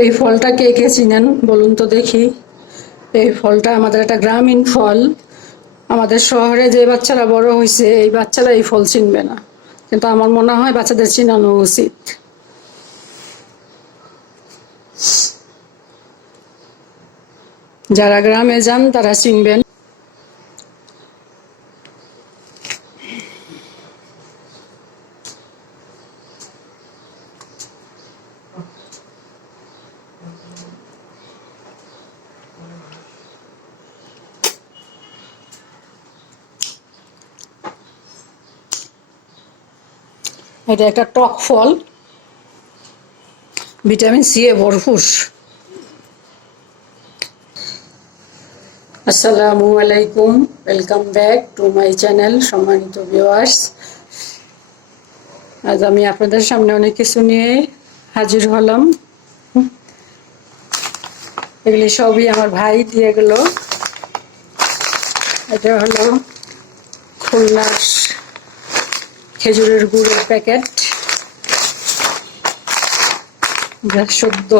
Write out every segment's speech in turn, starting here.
এই ফলটা কে কে চিনেন বলুন তো দেখি। এই ফলটা আমাদের একটা গ্রামীণ ফল। আমাদের শহরে যে বাচ্চারা বড় হয়েছে এই বাচ্চারা এই ফল চিনবে না, কিন্তু আমার মনে হয় বাচ্চাদের চিনানো উচিত। যারা গ্রামে যান তারা চিনবেন। এটা একটা টক ফল, ভিটামিন সি এ ভরপুর। আসসালামু আলাইকুম, welcome back to my channel. সম্মানিত ভিউয়ার্স, আজ আমি আপনাদের সামনে অনেক কিছু নিয়ে হাজির হলাম। এগুলি সবই আমার ভাই দিয়ে গেল। এটা হলো খুলনার খেজুরের গুড়ের প্যাকেট, যা সদ্য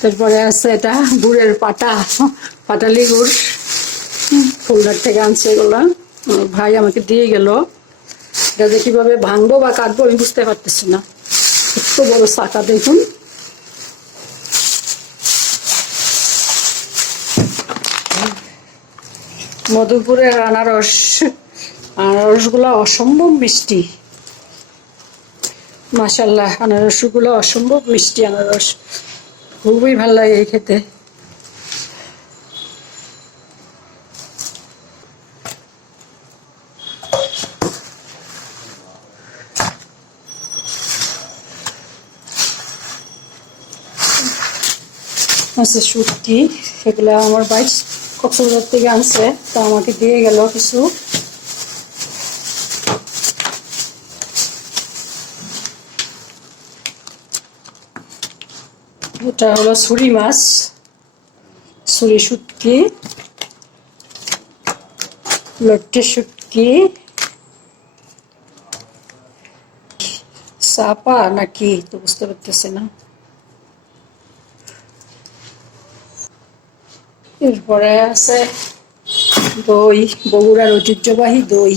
তারপরে আছে এটা গুড়ের পাটা, পাটালি গুড়, খুলনার থেকে আনছে এগুলা। ভাই আমাকে দিয়ে গেল। এটা যে কিভাবে ভাঙবো বা কাটবো আমি বুঝতে পারতেছি না। একটু বড় চাকা দেখুন। মধুপুরের আনারস, আনারসগুলো অসম্ভব মিষ্টি। মাশাল্লাহ, আনারসগুলো অসম্ভব মিষ্টি। আনারস খুবই ভালো লাগে খেতে। আছে শুটকি, সেগুলো আমার বাইক কক্সবাজার থেকে আনছে, তা আমাকে দিয়ে গেল কিছু। এটা হলো ছুরি মাছ, ছুরি শুটকি, লট্টে শুটকি, চাপা নাকি তো বুঝতে পারতেছি না। এরপরে আছে দই, বগুড়ার ঐতিহ্যবাহী দই,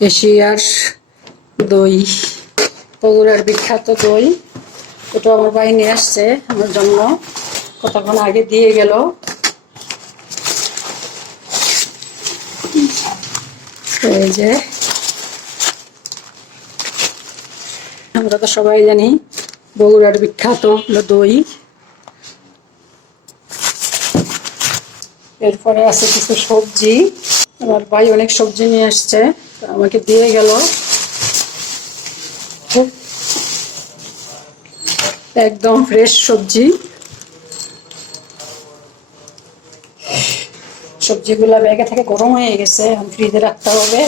এশিয়ার দই, বগুড়ার বিখ্যাত দই। ওটা আমার ভাই নিয়ে আসছে আমার জন্য, কতক্ষণ আগে দিয়ে গেল। এই যে আমরা তো সবাই জানি বগুড়ার বিখ্যাত হলো দই। এরপরে আছে কিছু সবজি। আমার ভাই অনেক সবজি নিয়ে আসছে, আমাকে দিয়ে গেল। একদম ফ্রেশ সবজি। সবজিগুলা ব্যাগে থেকে গরম হয়ে গেছে, এখন ফ্রিজে রাখতে হবে।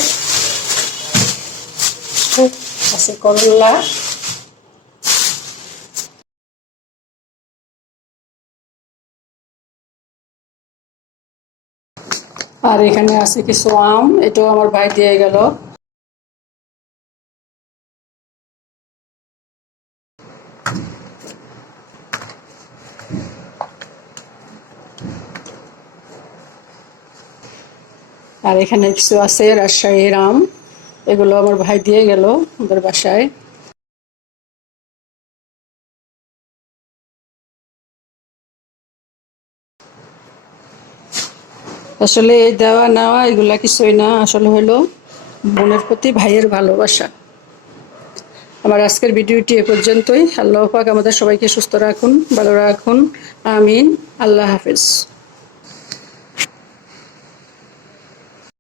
আছে করলা, আর এখানে আছে কিছু আম, এটাও আমার ভাই দিয়ে গেল। আর এখানে কিছু আছে রাজশাহীর আম, এগুলো আমার ভাই দিয়ে গেল আমাদের বাসায়। আসলে এই দেওয়া নেওয়া এগুলা কিছুই না, আসলে হলো বোনের প্রতি ভাইয়ের ভালোবাসা। আমার আজকের ভিডিওটি এ পর্যন্তই। আল্লাহ পাক আমাদের সবাইকে সুস্থ রাখুন, ভালো রাখুন, আমিন। আল্লাহ হাফেজ।